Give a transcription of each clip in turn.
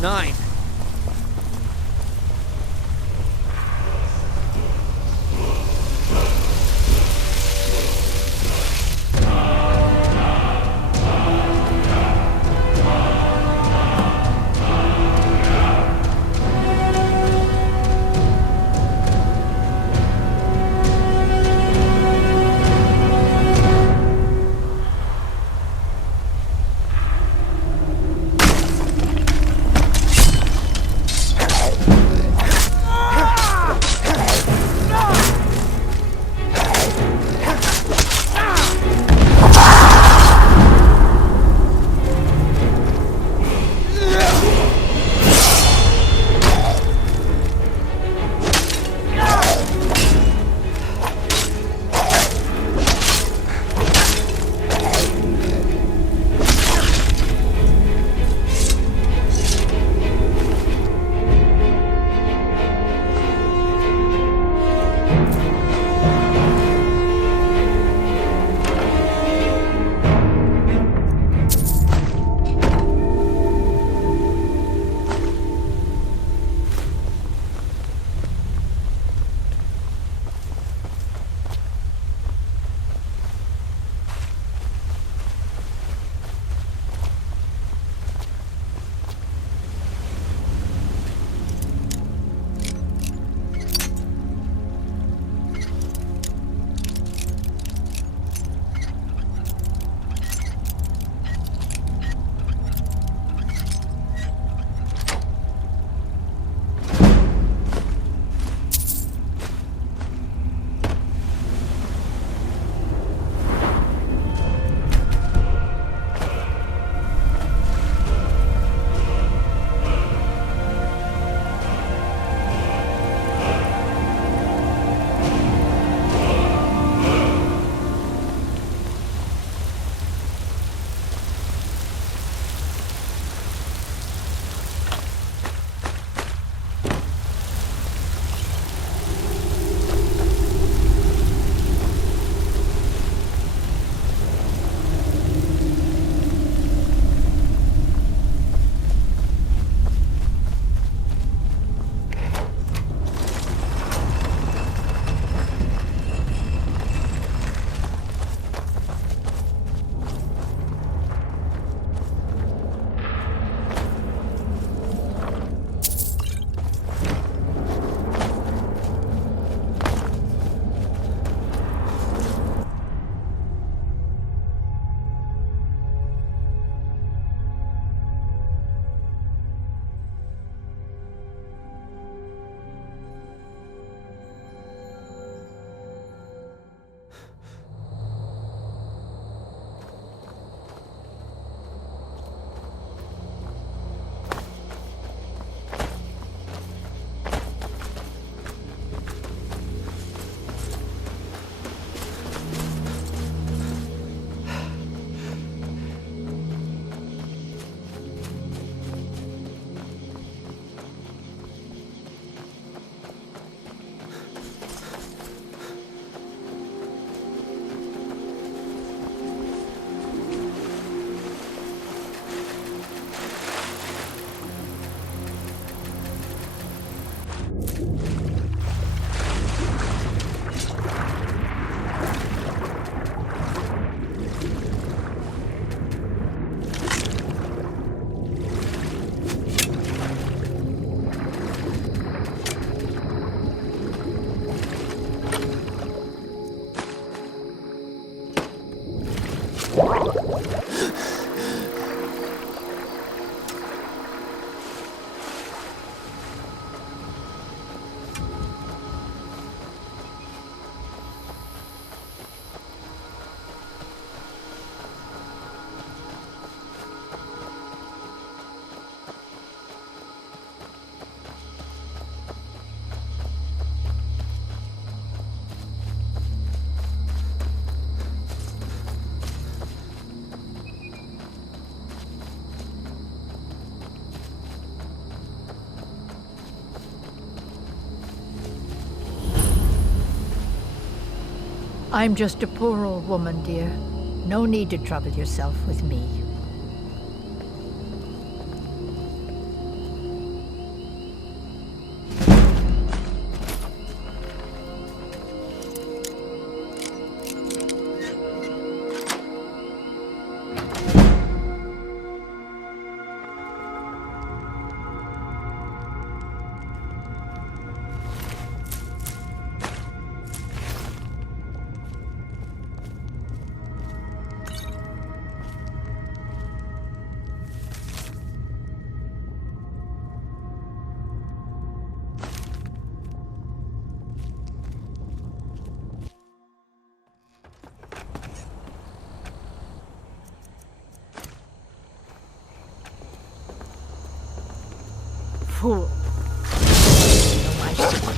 9. I'm just a poor old woman, dear. No need to trouble yourself with me. fool. You know my secret.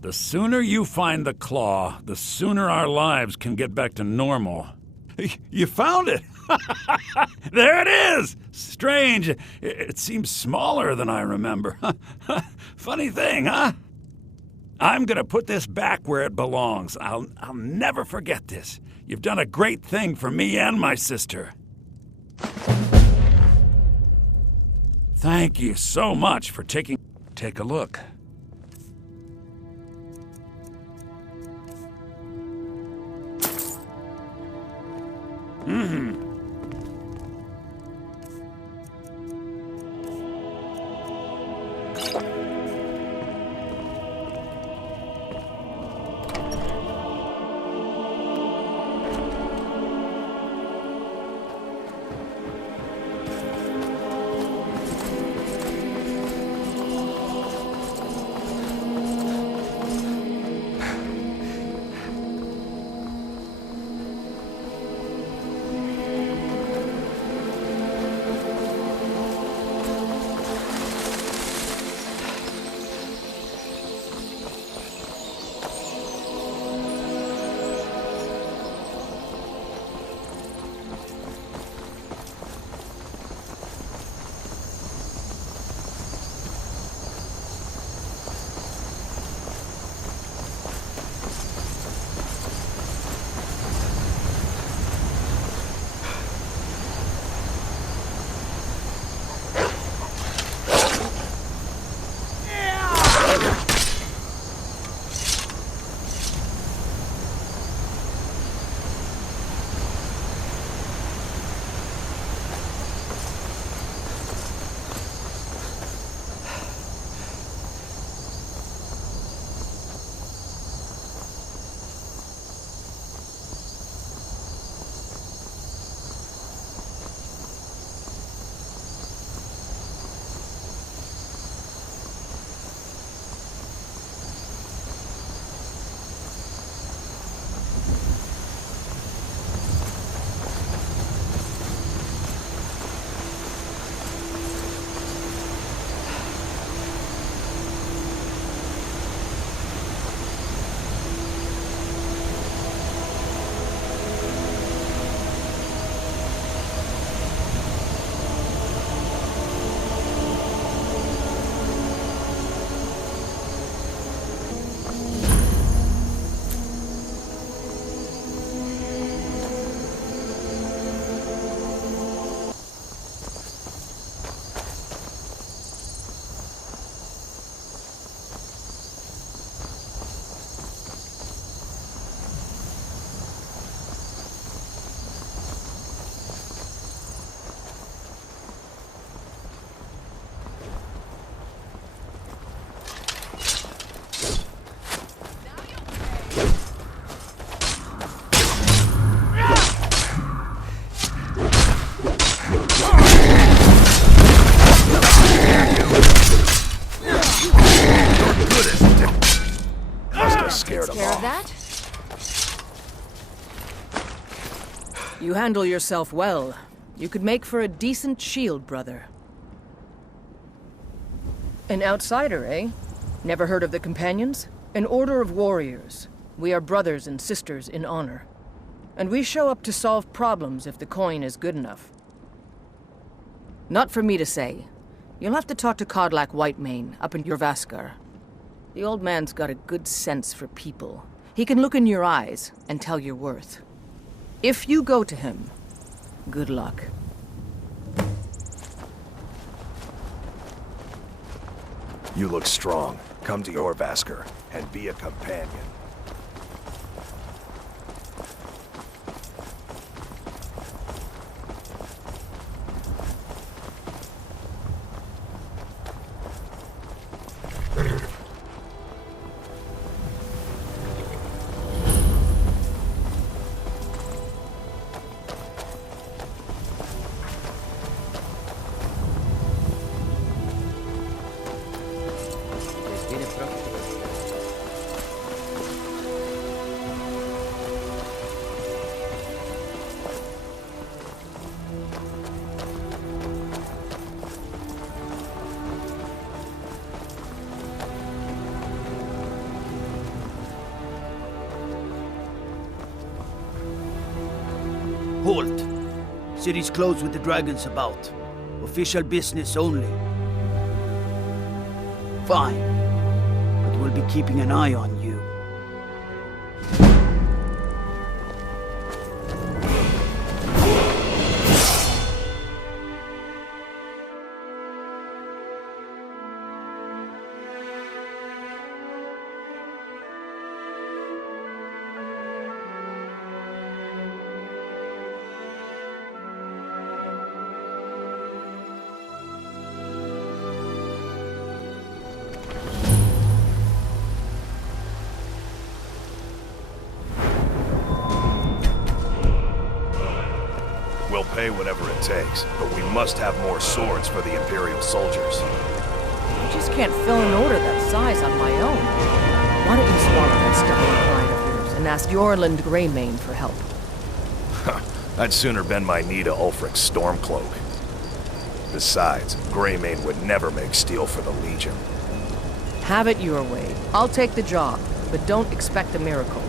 The sooner you find the claw, the sooner our lives can get back to normal. You found it! There it is! Strange. It seems smaller than I remember. Funny thing, huh? I'm gonna put this back where it belongs. I'll never forget this. You've done a great thing for me and my sister. Thank you so much for taking... Take a look. You handle yourself well. You could make for a decent shield, brother. An outsider, eh? Never heard of the Companions? An order of warriors. We are brothers and sisters in honor. And we show up to solve problems if the coin is good enough. Not for me to say. You'll have to talk to Kodlak Whitemane up in Jorvaskar. The old man's got a good sense for people. He can look in your eyes and tell your worth. If you go to him, good luck. You look strong. Come to Jorvaskar and be a companion. Halt! City's closed with the dragons about. Official business only. Fine. But we'll be keeping an eye on you. We'll pay whatever it takes, but we must have more swords for the Imperial soldiers. I just can't fill an order that size on my own. Why don't you swallow that stubborn pride of yours and ask Yorland Greymane for help? I'd sooner bend my knee to Ulfric's Stormcloak. Besides, Greymane would never make steel for the Legion. Have it your way. I'll take the job, but don't expect a miracle.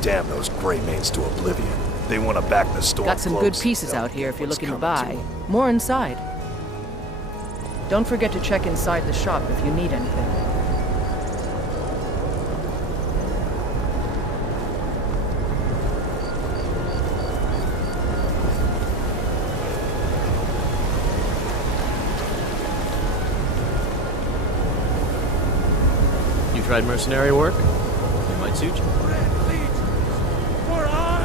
Damn those Greymanes to oblivion. They want to back the Stormcloaks. Got some good pieces out here if you're looking to buy. More inside. Don't forget to check inside the shop if you need anything. You tried mercenary work? It might suit you.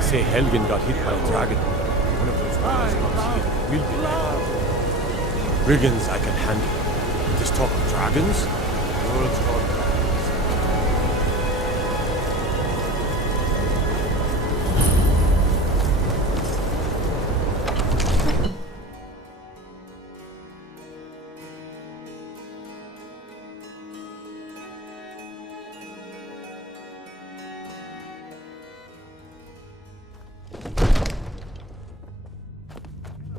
Say Helgen got hit by a dragon. One of those dragons will be dead. Brigands I can handle. But this talk of dragons? The world's gone dragons.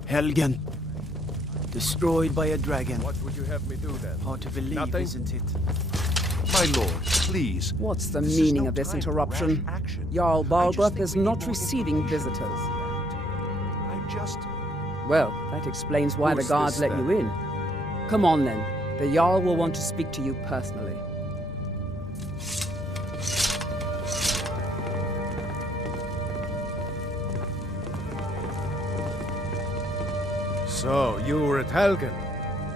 Helgen. Destroyed by a dragon. What would you have me do then? Hard to believe, Nothing? isn't it? My lord, please. What's the This is meaning no of this time for interruption? rash action. Jarl I just Balgruth think is we need not more receiving visitors. I just... Well, that explains why the Who's guards this, let then? you in. Come on then. The Jarl will want to speak to you personally. So, you were at Helgen.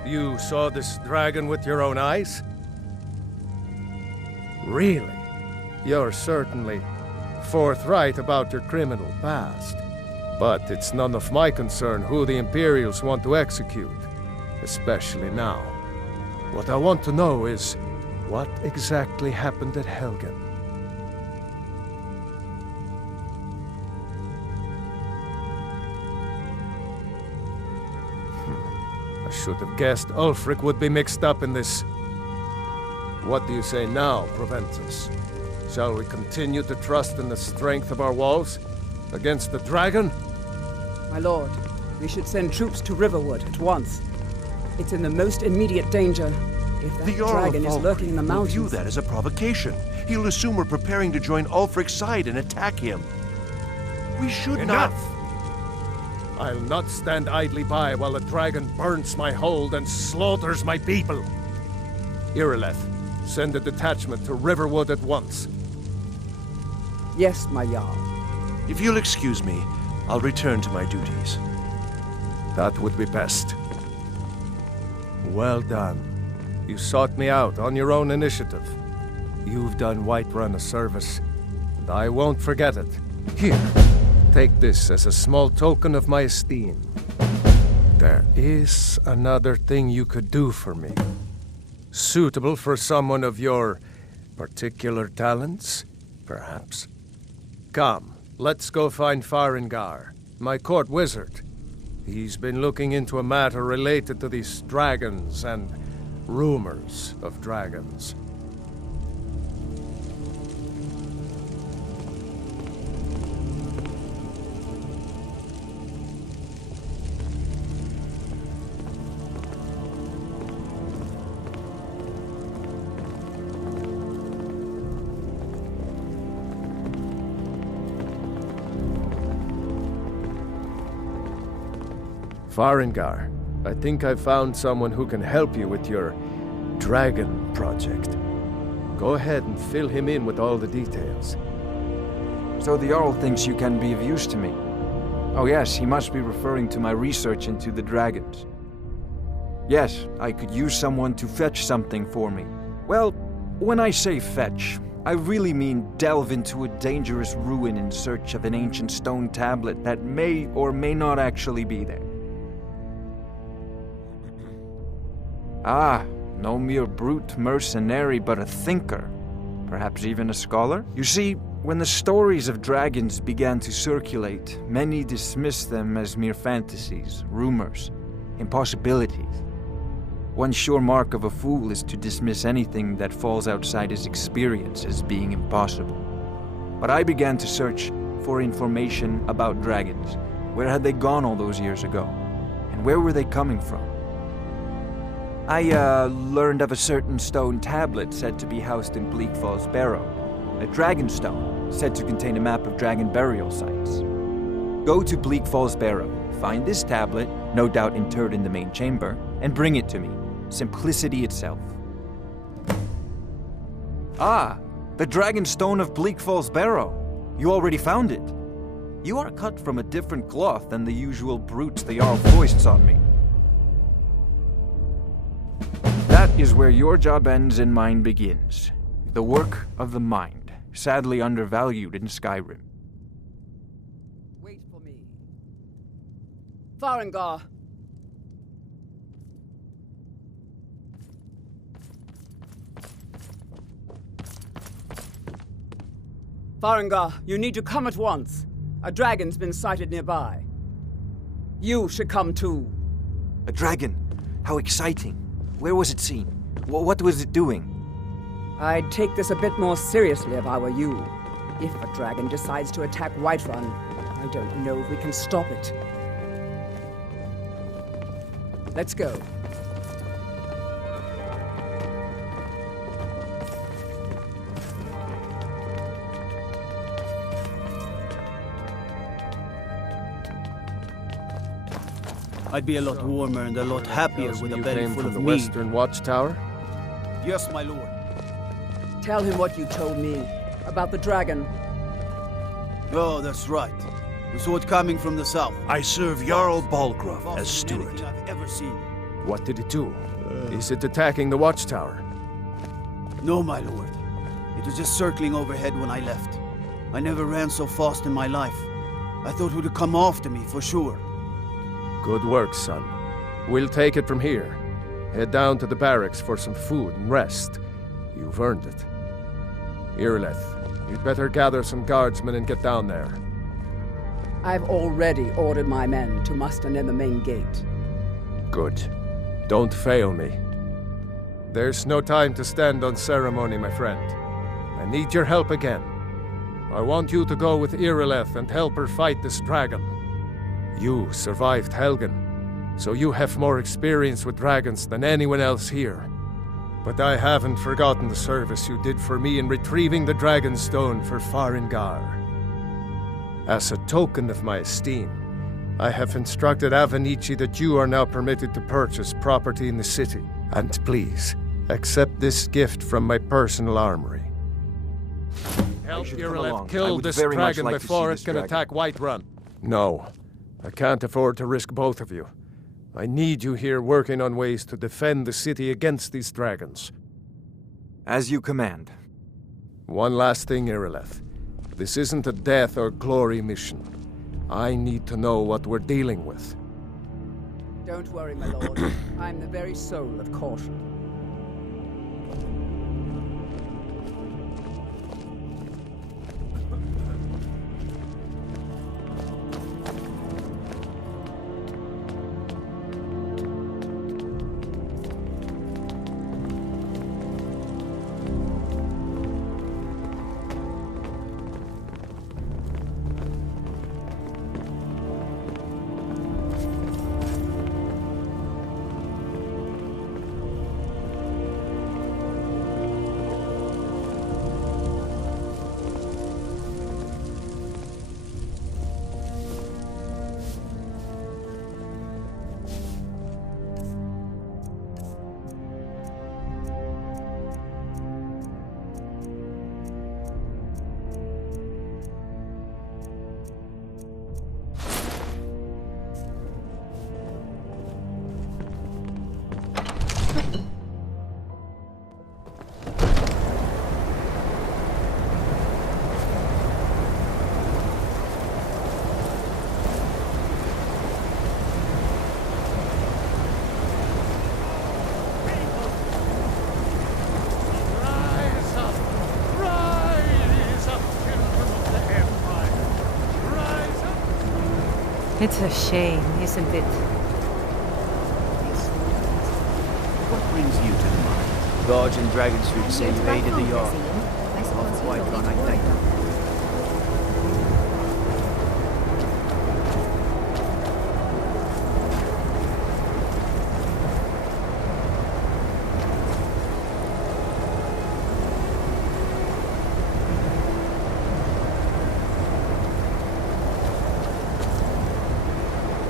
You saw this dragon with your own eyes? Really? You're certainly forthright about your criminal past. But it's none of my concern who the Imperials want to execute, especially now. What I want to know is, what exactly happened at Helgen? I should have guessed Ulfric would be mixed up in this. What do you say now, Proventus? Shall we continue to trust in the strength of our walls? Against the dragon? My lord, we should send troops to Riverwood at once. It's in the most immediate danger. If that The Jarl dragon of is lurking in the Valkyrie will view mountains... that as a provocation. He'll assume we're preparing to join Ulfric's side and attack him. We should Enough! not... I'll not stand idly by while the dragon burns my hold and slaughters my people. Irileth, send a detachment to Riverwood at once. Yes, my Jarl. If you'll excuse me, I'll return to my duties. That would be best. Well done. You sought me out on your own initiative. You've done Whiterun a service, and I won't forget it. Here, take this as a small token of my esteem. There is another thing you could do for me. Suitable for someone of your particular talents, perhaps. Come, let's go find Farengar, my court wizard. He's been looking into a matter related to these dragons and rumors of dragons. Farengar, I think I've found someone who can help you with your dragon project. Go ahead and fill him in with all the details. So the Jarl thinks you can be of use to me. Oh yes, he must be referring to my research into the dragons. Yes, I could use someone to fetch something for me. Well, when I say fetch, I really mean delve into a dangerous ruin in search of an ancient stone tablet that may or may not actually be there. Ah, no mere brute mercenary, but a thinker. Perhaps even a scholar? You see, when the stories of dragons began to circulate, many dismissed them as mere fantasies, rumors, impossibilities. One sure mark of a fool is to dismiss anything that falls outside his experience as being impossible. But I began to search for information about dragons. Where had they gone all those years ago? And where were they coming from? I learned of a certain stone tablet said to be housed in Bleak Falls Barrow. A dragon stone, said to contain a map of dragon burial sites. Go to Bleak Falls Barrow, find this tablet, no doubt interred in the main chamber, and bring it to me. Simplicity itself. Ah, the dragon stone of Bleak Falls Barrow. You already found it. You are cut from a different cloth than the usual brutes the Jarl foists on me. That is where your job ends and mine begins. The work of the mind, sadly undervalued in Skyrim. Wait for me. Farengar! Farengar, you need to come at once. A dragon's been sighted nearby. You should come too. A dragon? How exciting. Where was it seen? What was it doing? I'd take this a bit more seriously if I were you. If a dragon decides to attack Whiterun, I don't know if we can stop it. Let's go. I'd be a lot warmer and a lot happier with a belly full of the meat. Western Watchtower? Yes, my lord. Tell him what you told me about the dragon. Oh, that's right. We saw it coming from the south. I serve Jarl Balgruuf as steward. I've ever seen. What did it do? Is it attacking the Watchtower? No, my lord. It was just circling overhead when I left. I never ran so fast in my life. I thought it would come after me for sure. Good work, son. We'll take it from here. Head down to the barracks for some food and rest. You've earned it. Irileth, you'd better gather some guardsmen and get down there. I've already ordered my men to muster near the main gate. Good. Don't fail me. There's no time to stand on ceremony, my friend. I need your help again. I want you to go with Irileth and help her fight this dragon. You survived Helgen, so you have more experience with dragons than anyone else here. But I haven't forgotten the service you did for me in retrieving the Dragon Stone for Farengar. As a token of my esteem, I have instructed Avenici that you are now permitted to purchase property in the city. And please, accept this gift from my personal armory. Help Irileth kill this dragon before it can attack Whiterun. No, I can't afford to risk both of you. I need you here working on ways to defend the city against these dragons. As you command. One last thing, Irileth. This isn't a death or glory mission. I need to know what we're dealing with. Don't worry, my lord. I'm the very soul of caution. It's a shame, isn't it? What brings you to the mine? Guards and dragons who say you aided the yard. I suppose White Run, I think.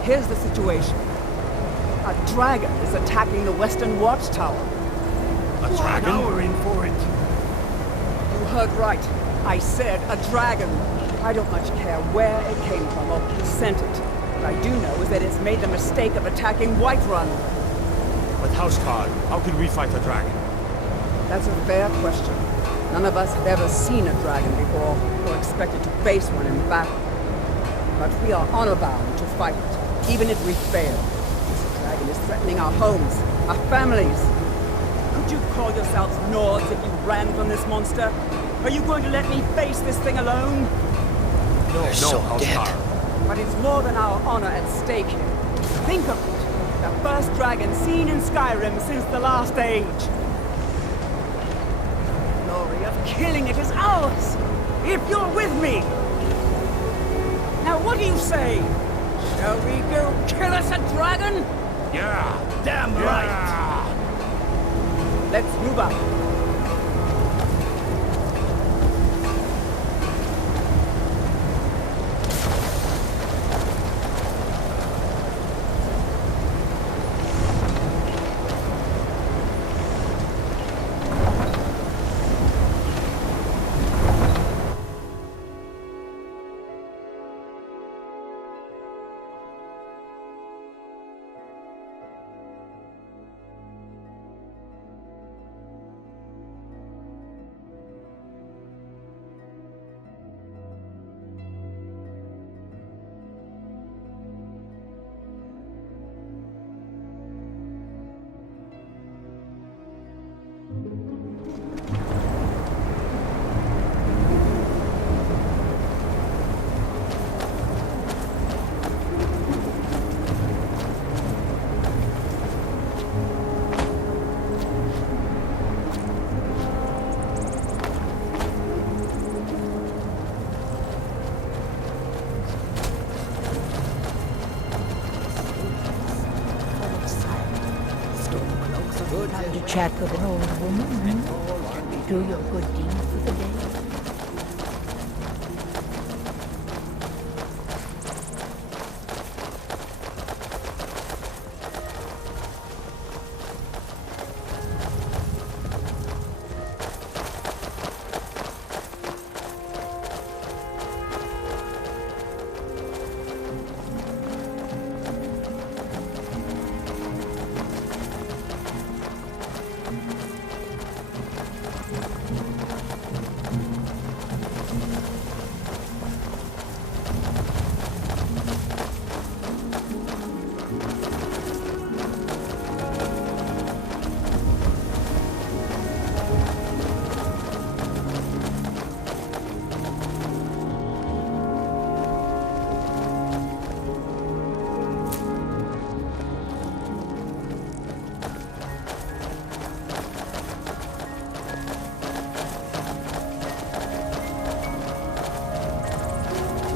Here's the situation. A dragon is attacking the Western Watchtower. A dragon? Now we're in for it. You heard right. I said a dragon. I don't much care where it came from or who sent it. What I do know is that it's made the mistake of attacking Whiterun. But Housecarl, how can we fight a dragon? That's a fair question. None of us have ever seen a dragon before, or expected to face one in battle. But we are honor-bound to fight it. Even if we fail, this dragon is threatening our homes, our families. Could you call yourselves Nords if you ran from this monster? Are you going to let me face this thing alone? No, Housecarl. But it's more than our honor at stake here. Think of it. The first dragon seen in Skyrim since the last age. The glory of killing it is ours, if you're with me. Now what do you say? Shall we go kill us a dragon? Yeah! Damn right! Let's move out. Chat with an old woman, hmm? Do your good deed for the day.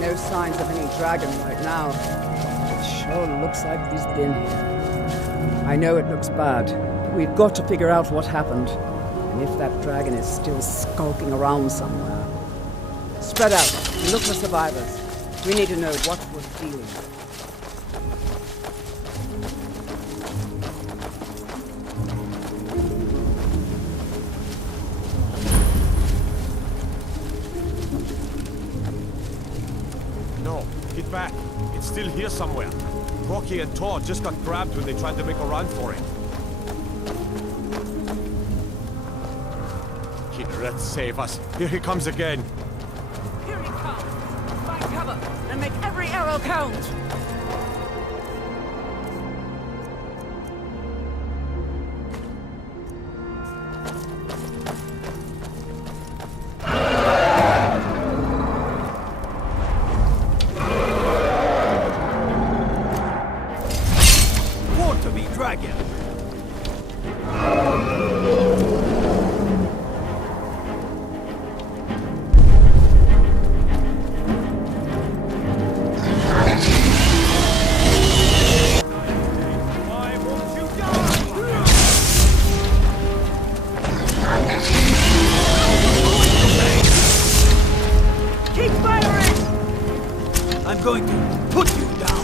No signs of any dragon right now. It sure looks like he's been here. I know it looks bad, but we've got to figure out what happened. And if that dragon is still skulking around somewhere. Spread out and look for survivors. We need to know what we're dealing with. No, get back. It's still here somewhere. Rocky and Tor just got grabbed when they tried to make a run for it. Kynareth, save us. Here he comes again. Here he comes! Find cover and make every arrow count! Want to be dragon? Keep firing! I'm going to put you down.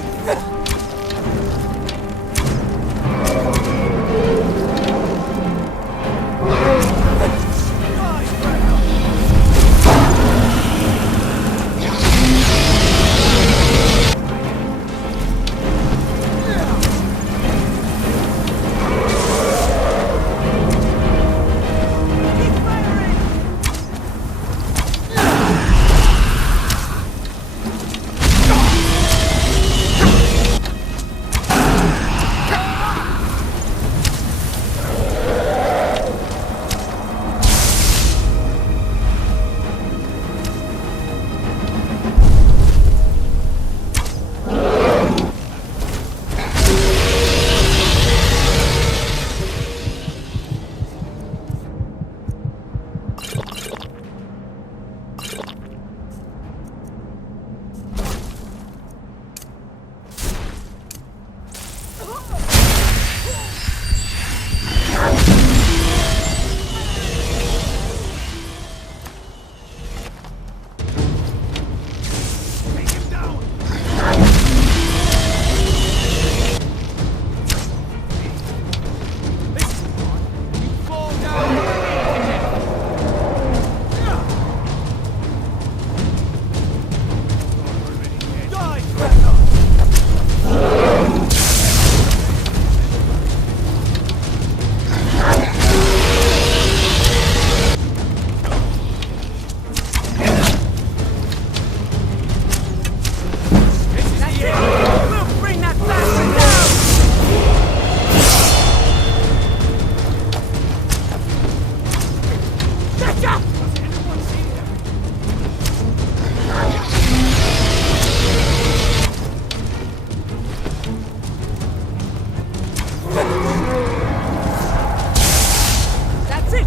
That's it!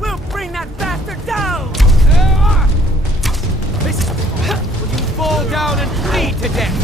We'll bring that bastard down! Will you fall down and bleed to death?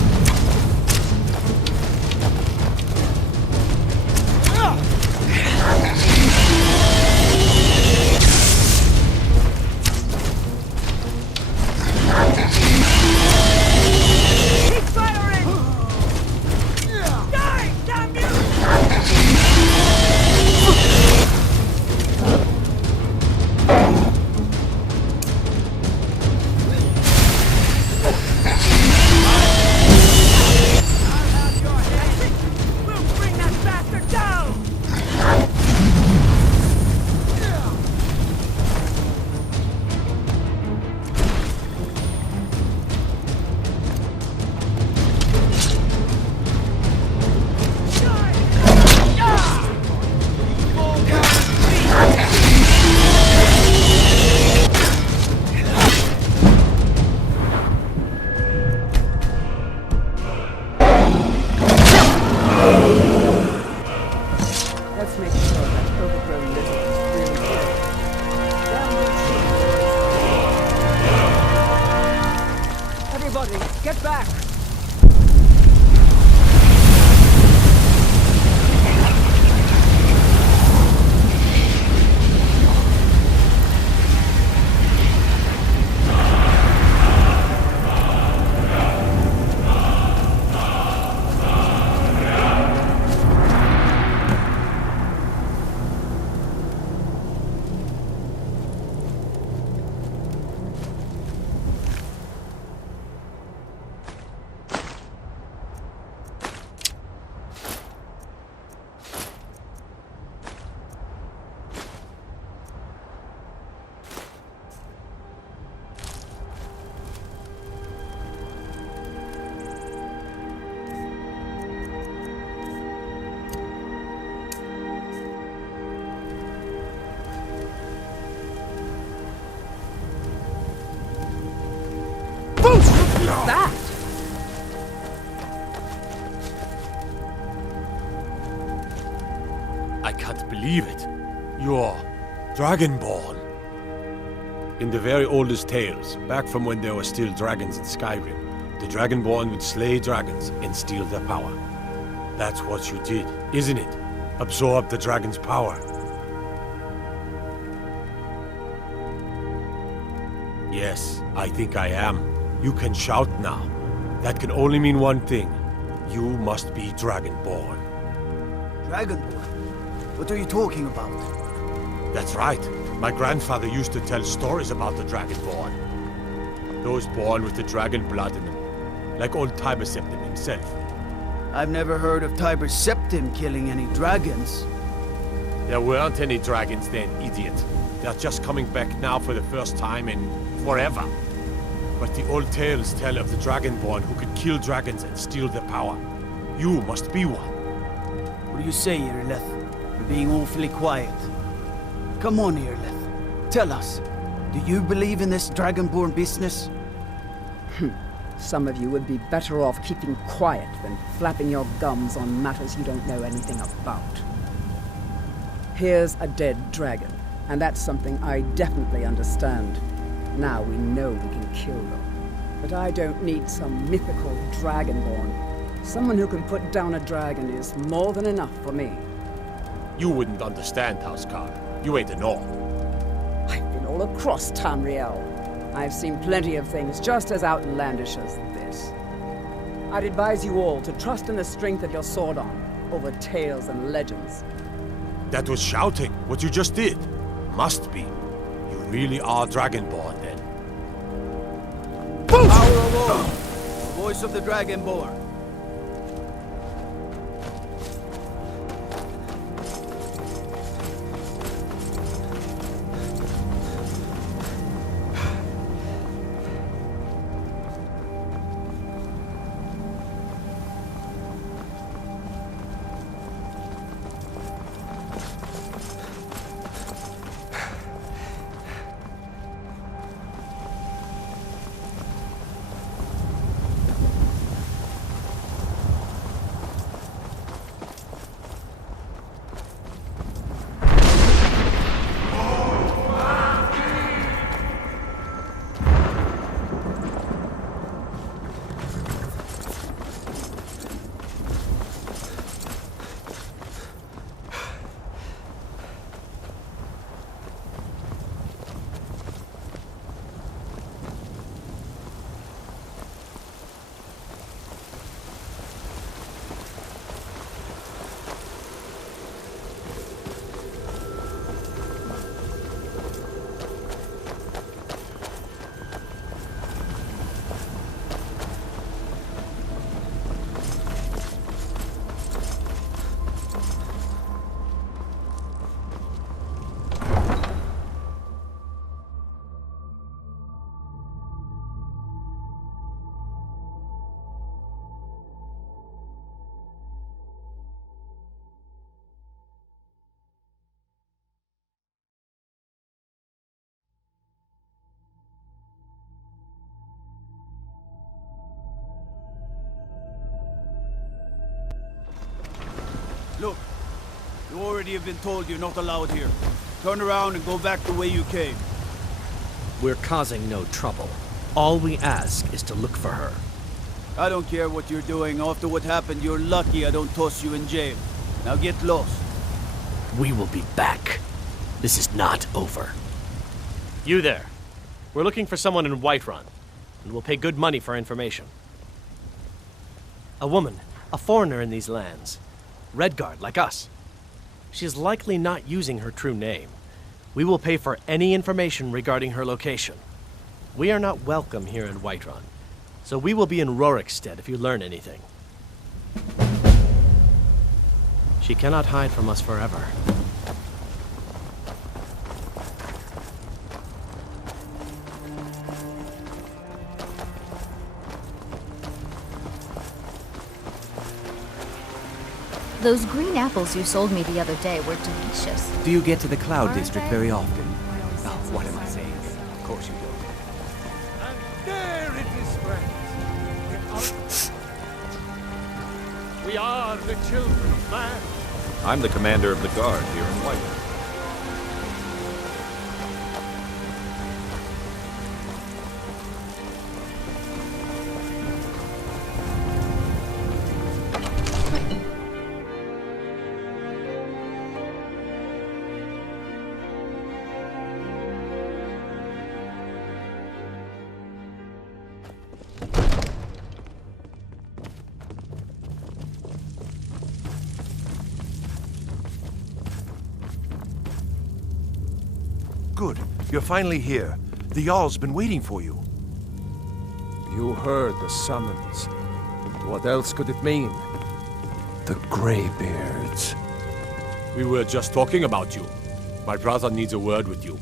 believe it. You're Dragonborn. In the very oldest tales, back from when there were still dragons in Skyrim, the Dragonborn would slay dragons and steal their power. That's what you did, isn't it? Absorb the dragon's power. Yes, I think I am. You can shout now. That can only mean one thing. You must be Dragonborn. Dragonborn? What are you talking about? That's right. My grandfather used to tell stories about the Dragonborn. Those born with the dragon blood in them. Like old Tiber Septim himself. I've never heard of Tiber Septim killing any dragons. There weren't any dragons then, idiot. They're just coming back now for the first time in forever. But the old tales tell of the Dragonborn who could kill dragons and steal their power. You must be one. What do you say, Irleth? You're being awfully quiet. Come on, Irleth. Tell us. Do you believe in this Dragonborn business? Some of you would be better off keeping quiet than flapping your gums on matters you don't know anything about. Here's a dead dragon, and that's something I definitely understand. Now we know we can kill them. But I don't need some mythical Dragonborn. Someone who can put down a dragon is more than enough for me. You wouldn't understand, Housecarl. You ain't a North. I've been all across Tamriel. I've seen plenty of things just as outlandish as this. I'd advise you all to trust in the strength of your sword arm over tales and legends. That was shouting, what you just did. Must be. You really are Dragonborn, then. Power of all! The voice of the Dragonborn. Look, you already have been told you're not allowed here. Turn around and go back the way you came. We're causing no trouble. All we ask is to look for her. I don't care what you're doing. After what happened, you're lucky I don't toss you in jail. Now get lost. We will be back. This is not over. You there. We're looking for someone in Whiterun, and we'll pay good money for information. A woman, a foreigner in these lands. Redguard, like us. She is likely not using her true name. We will pay for any information regarding her location. We are not welcome here in Whiterun, so we will be in Rorikstead if you learn anything. She cannot hide from us forever. Those green apples you sold me the other day were delicious. Do you get to the Cloud District very often? Oh, what am I saying? Of course you don't. And there it is, friends. We are the children of man. I'm the commander of the guard here in White. Good. You're finally here. The Jarl's been waiting for you. You heard the summons. What else could it mean? The Greybeards. We were just talking about you. My brother needs a word with you.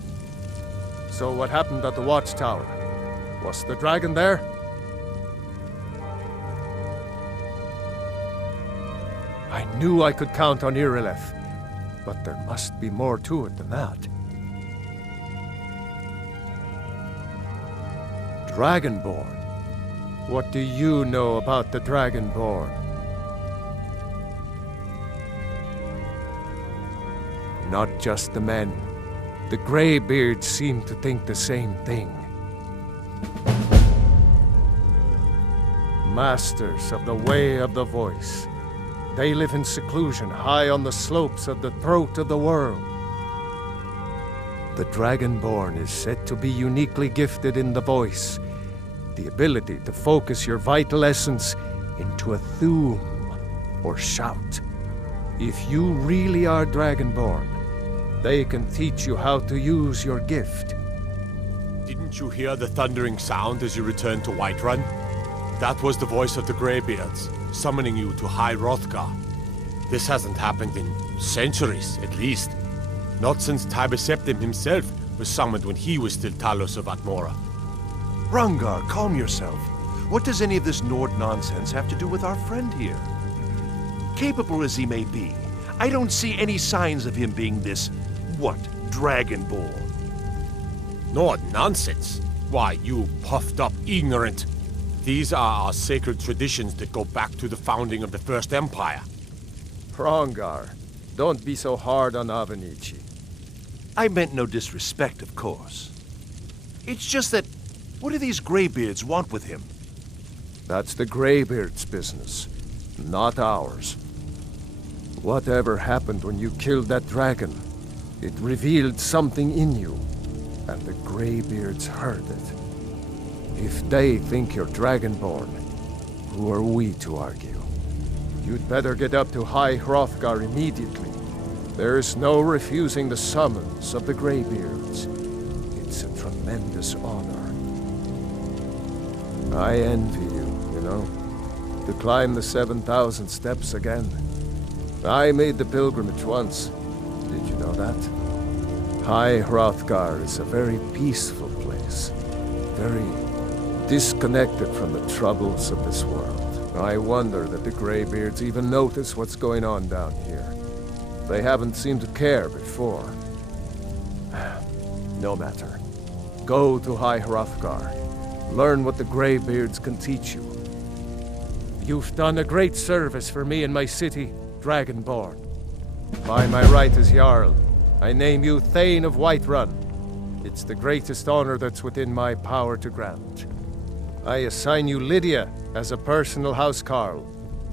So what happened at the watchtower? Was the dragon there? I knew I could count on Irileth, but there must be more to it than that. Dragonborn? What do you know about the Dragonborn? Not just the men. The Greybeards seem to think the same thing. Masters of the Way of the Voice. They live in seclusion high on the slopes of the throat of the world. The Dragonborn is said to be uniquely gifted in the voice, the ability to focus your vital essence into a thum, or shout. If you really are Dragonborn, they can teach you how to use your gift. Didn't you hear the thundering sound as you returned to Whiterun? That was the voice of the Greybeards, summoning you to High Hrothgar. This hasn't happened in centuries, at least. Not since Tiber Septim himself was summoned when he was still Talos of Atmora. Rangar, calm yourself. What does any of this Nord nonsense have to do with our friend here? Capable as he may be, I don't see any signs of him being this, Dragonborn? Nord nonsense? Why, you puffed up ignorant. These are our sacred traditions that go back to the founding of the First Empire. Rangar, don't be so hard on Avenici. I meant no disrespect, of course. It's just that, what do these Greybeards want with him? That's the Greybeards' business, not ours. Whatever happened when you killed that dragon, it revealed something in you, and the Greybeards heard it. If they think you're Dragonborn, who are we to argue? You'd better get up to High Hrothgar immediately. There's no refusing the summons of the Greybeards. It's a tremendous honor. I envy you, to climb the 7,000 steps again. I made the pilgrimage once. Did you know that? High Hrothgar is a very peaceful place. Very disconnected from the troubles of this world. I wonder that the Greybeards even notice what's going on down here. They haven't seemed to care before. No matter. Go to High Hrothgar. Learn what the Greybeards can teach you. You've done a great service for me and my city, Dragonborn. By my right as Jarl, I name you Thane of Whiterun. It's the greatest honor that's within my power to grant. I assign you Lydia as a personal housecarl,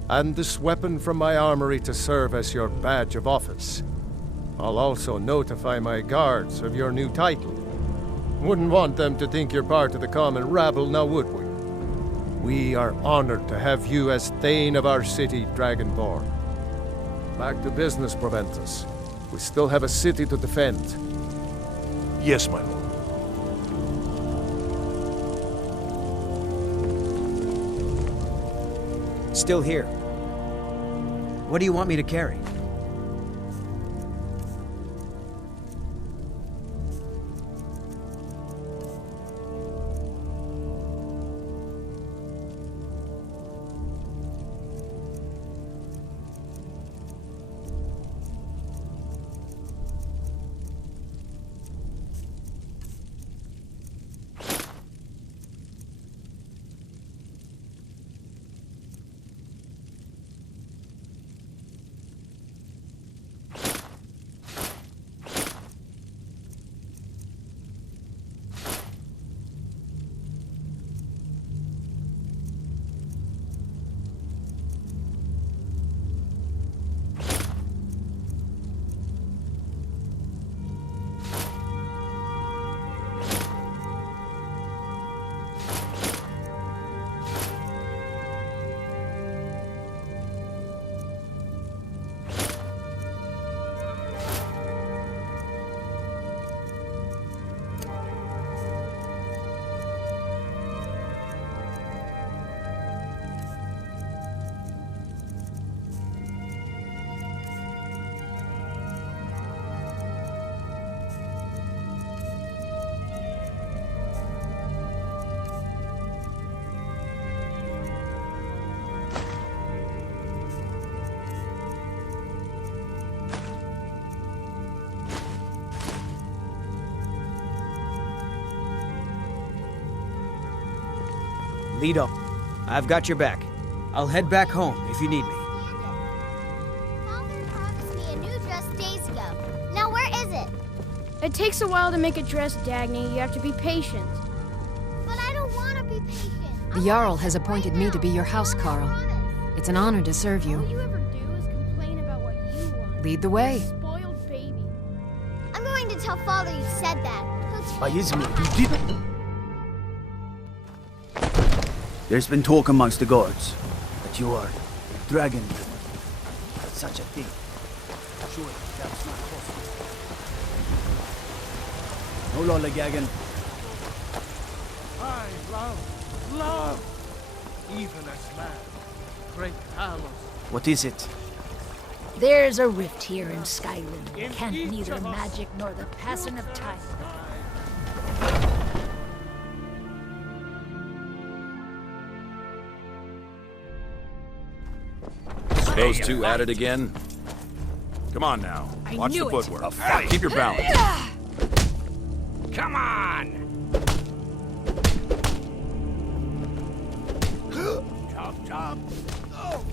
and this weapon from my armory to serve as your badge of office. I'll also notify my guards of your new title. Wouldn't want them to think you're part of the common rabble, now would we? We are honored to have you as Thane of our city, Dragonborn. Back to business, Proventus. We still have a city to defend. Yes, my lord. Still here. What do you want me to carry? Lead on. I've got your back. I'll head back home if you need me. Father promised me a new dress days ago. Now where is it? It takes a while to make a dress, Dagny. You have to be patient. But I don't want to be patient. The Jarl has appointed me to be your housecarl. It's an honor to serve you. All you ever do is complain about what you want. Lead the way. Spoiled baby. I'm going to tell Father you said that. There's been talk amongst the guards that you are dragon. Such a thing. Surely that's not possible. No lollygagging. I love, even as man, great Talos. What is it? There's a rift here in Skyrim. Can't neither magic nor the passing of time. Those two at it again? Come on now. Watch the footwork. Keep your balance. Come on! Chop, chop. Oh.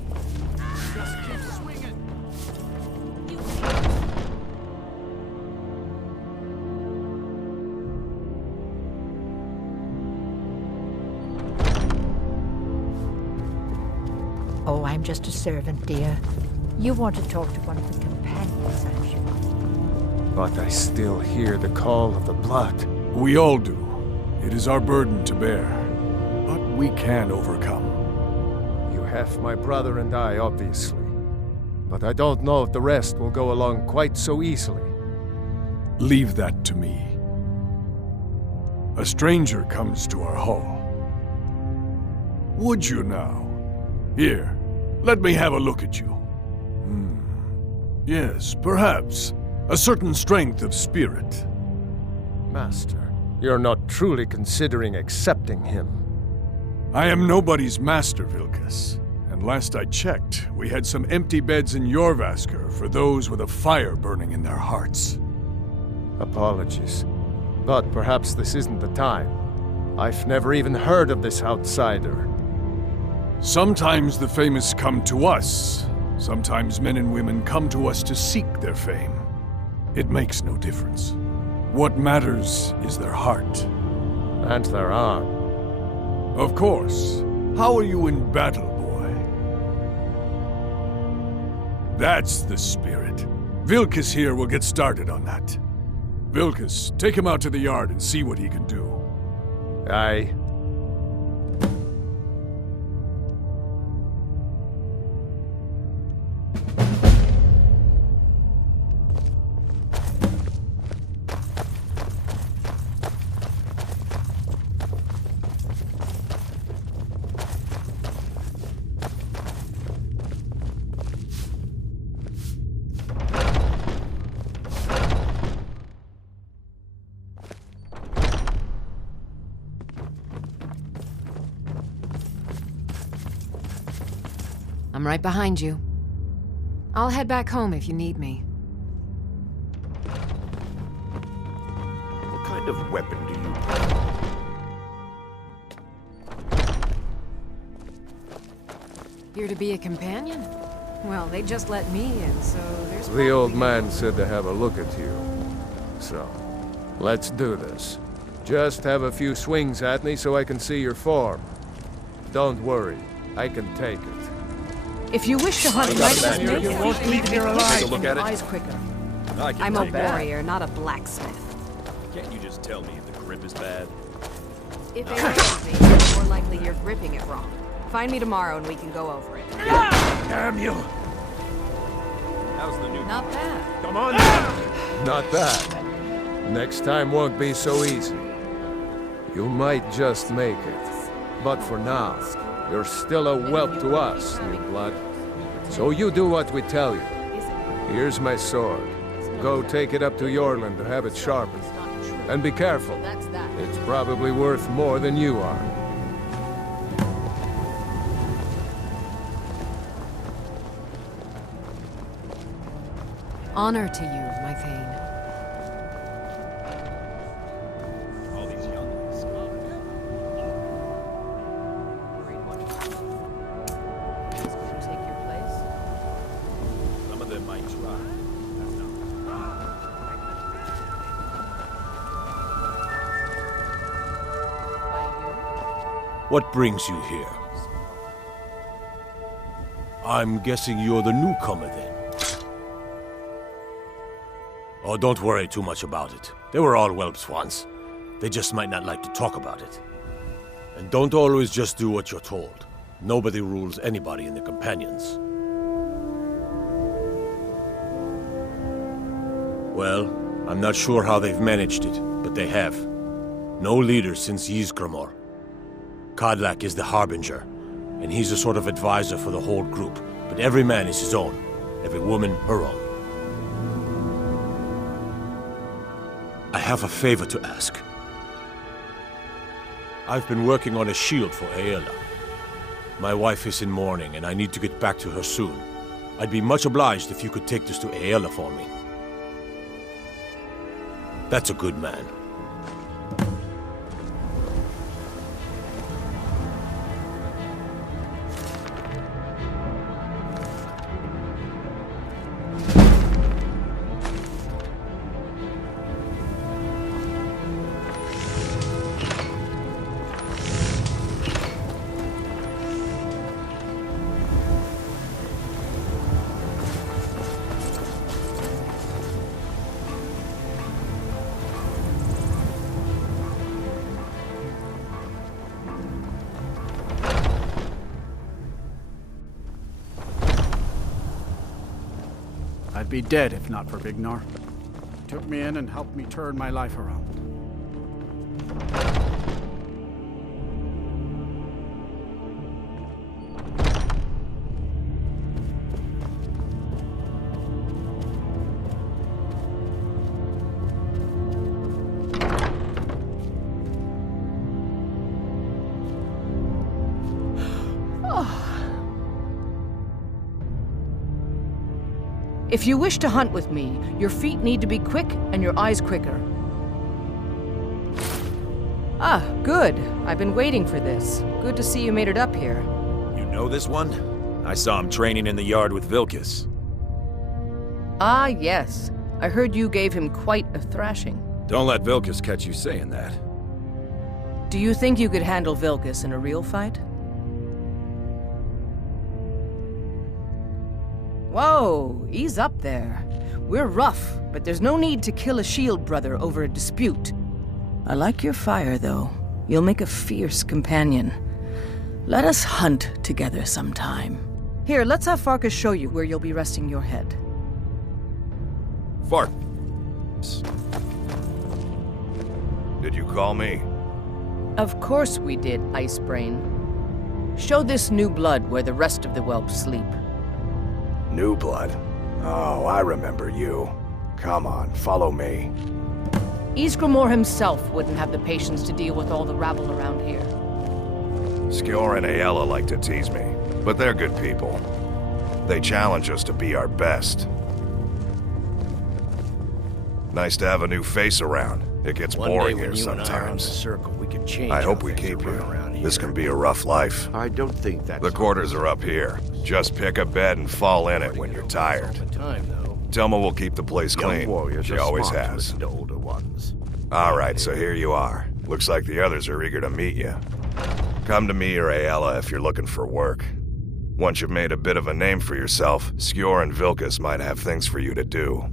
Just keep swinging. Oh, I'm just a servant, dear. You want to talk to one of the companions, I'm sure. But I still hear the call of the blood. We all do. It is our burden to bear. But we can overcome. You have my brother and I, obviously. But I don't know if the rest will go along quite so easily. Leave that to me. A stranger comes to our hall. Would you now? Here, let me have a look at you. Yes, perhaps. A certain strength of spirit. Master, you're not truly considering accepting him. I am nobody's master, Vilkas. And last I checked, we had some empty beds in Jorvaskr for those with a fire burning in their hearts. Apologies. But perhaps this isn't the time. I've never even heard of this outsider. Sometimes the famous come to us. Sometimes men and women come to us to seek their fame. It makes no difference. What matters is their heart. And their arm. Of course. How are you in battle, boy? That's the spirit. Vilkas here will get started on that. Vilkas, take him out to the yard and see what he can do. Aye. I'm right behind you. I'll head back home if you need me. What kind of weapon do you... Here to be a companion? Well, they just let me in, so there's... The old man said to have a look at you. So, let's do this. Just have a few swings at me so I can see your form. Don't worry, I can take it. If you wish to hunt right here, you won't leave here alive. Take a look at it. Eyes quicker. I'm a warrior, not a blacksmith. Can't you just tell me if the grip is bad? If anything, it's more likely you're gripping it wrong. Find me tomorrow and we can go over it. Damn you! How's the new... Not bad. Come on! Not bad. Next time won't be so easy. You might just make it. But for now, you're still a whelp to us, new blood. So you do what we tell you. Here's my sword. Go take it up to Yorland to have it sharpened. And be careful. It's probably worth more than you are. Honor to you, my Thane. What brings you here? I'm guessing you're the newcomer then. Oh, don't worry too much about it. They were all whelps once. They just might not like to talk about it. And don't always just do what you're told. Nobody rules anybody in the Companions. Well, I'm not sure how they've managed it, but they have. No leader since Ysgramor. Kodlak is the Harbinger, and he's a sort of advisor for the whole group, but every man is his own, every woman her own. I have a favor to ask. I've been working on a shield for Aela. My wife is in mourning, and I need to get back to her soon. I'd be much obliged if you could take this to Aela for me. That's a good man. I'd be dead if not for Vignar. He took me in and helped me turn my life around. If you wish to hunt with me, your feet need to be quick and your eyes quicker. Ah, good. I've been waiting for this. Good to see you made it up here. You know this one? I saw him training in the yard with Vilkas. Ah, yes. I heard you gave him quite a thrashing. Don't let Vilkas catch you saying that. Do you think you could handle Vilkas in a real fight? Whoa, ease up there. We're rough, but there's no need to kill a shield brother over a dispute. I like your fire, though. You'll make a fierce companion. Let us hunt together sometime. Here, let's have Farkas show you where you'll be resting your head. Farkas. Did you call me? Of course we did, Icebrain. Show this new blood where the rest of the whelps sleep. New blood? Oh, I remember you. Come on, follow me. Ysgramor himself wouldn't have the patience to deal with all the rabble around here. Skjor and Aela like to tease me, but they're good people. They challenge us to be our best. Nice to have a new face around. It gets boring here sometimes. I hope we keep you. This can be a rough life. I don't think that's... The quarters are up here. Just pick a bed and fall in it when you're tired. Telma will keep the place clean. She always has. All right, so here you are. Looks like the others are eager to meet you. Come to me or Aela if you're looking for work. Once you've made a bit of a name for yourself, Skjor and Vilkas might have things for you to do.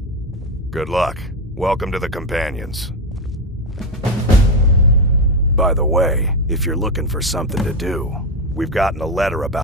Good luck. Welcome to the Companions. By the way, if you're looking for something to do, we've gotten a letter about